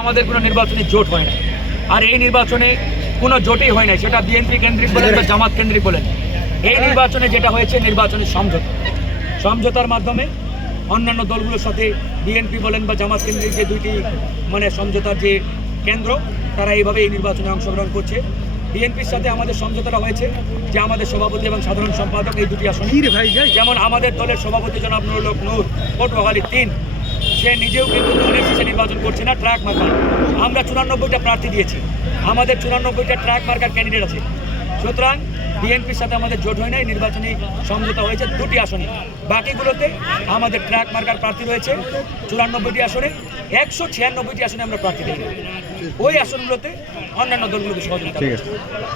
আমাদের কোনো নির্বাচনী জোট হয় না, আর এই নির্বাচনে কোনো জোটই হয় না, সেটা বিএনপি কেন্দ্রিক বলেন বা জামাত কেন্দ্রিক বলেন। এই নির্বাচনে যেটা হয়েছে নির্বাচনী সমঝোতার মাধ্যমে অন্যান্য দলগুলোর সাথে বিএনপি বলেন বা জামাত কেন্দ্রিক যে দুইটি সমঝোতার যে কেন্দ্র, তারা এইভাবে এই নির্বাচনে অংশগ্রহণ করছে। বিএনপির সাথে আমাদের সমঝোতাটা হয়েছে যে আমাদের সভাপতি এবং সাধারণ সম্পাদক এই দুটি আসন, যেমন আমাদের দলের সভাপতি জনাব নুরুল হক নূর পটুয়াখালী ৩, সে নিজেও কিন্তু ধানের শীষে নির্বাচন করছে না, ট্রাক মার্কার। আমরা 94টা প্রার্থী দিয়েছি, আমাদের 94টা ট্রাক মার্কার ক্যান্ডিডেট আছে। সুতরাং বিএনপির সাথে আমাদের জোট হয় নাই, নির্বাচনী সমঝোতা হয়েছে দুটি আসনে। বাকিগুলোতে আমাদের ট্রাক মার্কার প্রার্থী রয়েছে 94টি আসনে, 196টি আসনে আমরা প্রার্থী দিই। ওই আসনগুলোতে অন্যান্য দলগুলোকে সহযোগিতা করছে।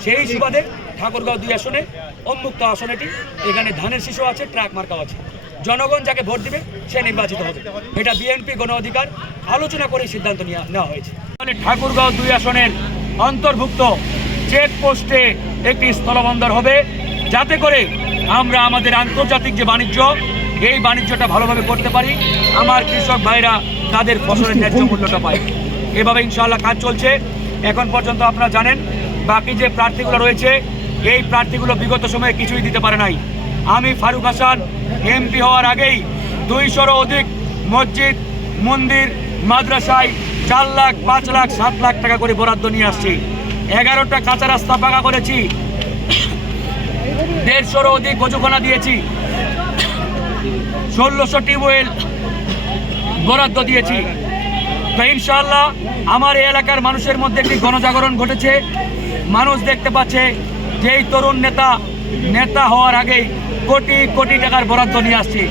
সেই সুবাদে ঠাকুরগাঁও 2 আসনে উন্মুক্ত আসনেটি, এখানে ধানের শীষ আছে, ট্রাক মার্কাও আছে। জনগণ যাকে ভোট দিবে সে নির্বাচিত হবে, এটা বিএনপি গণ অধিকার আলোচনা করে সিদ্ধান্ত নেওয়া হয়েছে। ঠাকুরগাঁও 2 আসনের অন্তর্ভুক্ত চেকপোস্টে একটি স্থলবন্দর হবে, যাতে করে আমরা আমাদের আন্তর্জাতিক যে বাণিজ্য, এই বাণিজ্যটা ভালোভাবে করতে পারি, আমার কৃষক ভাইরা তাদের ফসলের ন্যায্য মূল্যটা পায়। এভাবে ইনশাআল্লাহ কাজ চলছে। এখন পর্যন্ত আপনারা জানেন বাকি যে প্রার্থীগুলো রয়েছে, এই প্রার্থীগুলো বিগত সময়ে কিছুই দিতে পারে নাই। আমি ফারুক হাসান এমপি হওয়ার আগেই 200-রও অধিক মসজিদ, মন্দির, মাদ্রাসায় 4 লাখ, 5 লাখ, 7 লাখ টাকা করে বরাদ্দ নিয়ে আসছি। 11টা কাঁচা রাস্তা পাকা করেছি, 150-রও অধিক গজুখানা দিয়েছি, 1600 টিউবওয়েল বরাদ্দ দিয়েছি। তো ইনশাআল্লাহ আমার এই এলাকার মানুষের মধ্যে একটি গণজাগরণ ঘটেছে। মানুষ দেখতে পাচ্ছে যে এই তরুণ নেতা হওয়ার আগেই কোটি কোটি টাকার বরাদ্দ নিয়ে আসছে।